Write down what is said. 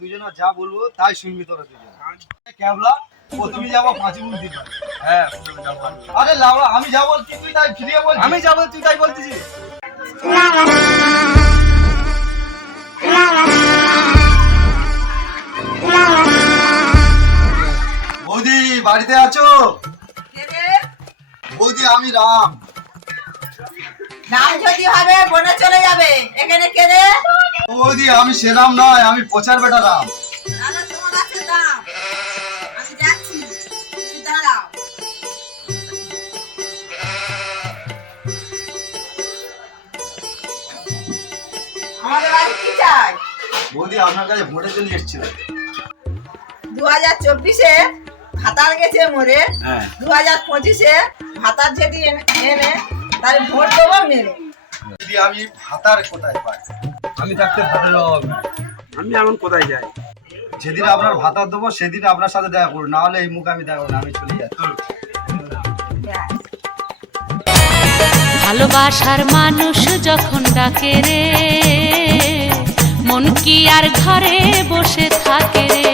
দুজনে যা বলবো তাই শুনবি তোরা দুজন। ক্যাবলা প্রথমে যাবো পাঁচিমুখ দিতে। হ্যাঁ আরে লাউড়া আমি যা বলছি তুই তাই ফিরিয়ে বল। আমি যাবো তুই তাই বলতেছিস। বৌদি বাড়িতে আছো? বৌদি আমি রাম। নাম যদি হবে বনে চলে যাবে। এখানে কে রে? বৌদি আমি সেরাম নয়, আমি পচার বেটা রাম। তাহলে তোমার কাছে দাম। আমি যাচ্ছি, তুমি দাঁড়াও। আমাদের বাড়ি কি চাই? বৌদি আপনার কাছে ভোটের জন্য এসেছিল। 2024-এ ভাতার গেছে মরে, হ্যাঁ 2025-এ ভাতার যেটি এনে তার ভোট দেবো মেরে। বৌদি আমি ভাতার কোথায় পাই? আমি থাকতে ভাতের অভাব নাই। আমি এখন কোথায় যাই? যেদিন আপনার ভাতার দেবো সেদিন আপনার সাথে দেখা করবো, না হলে এই মুখ আমি দেখাবো না, আমি চলে যাচ্ছি। ভালোবাসার মানুষ যখন ডাকে রে, মন কি আর ঘরে বসে থাকে রে।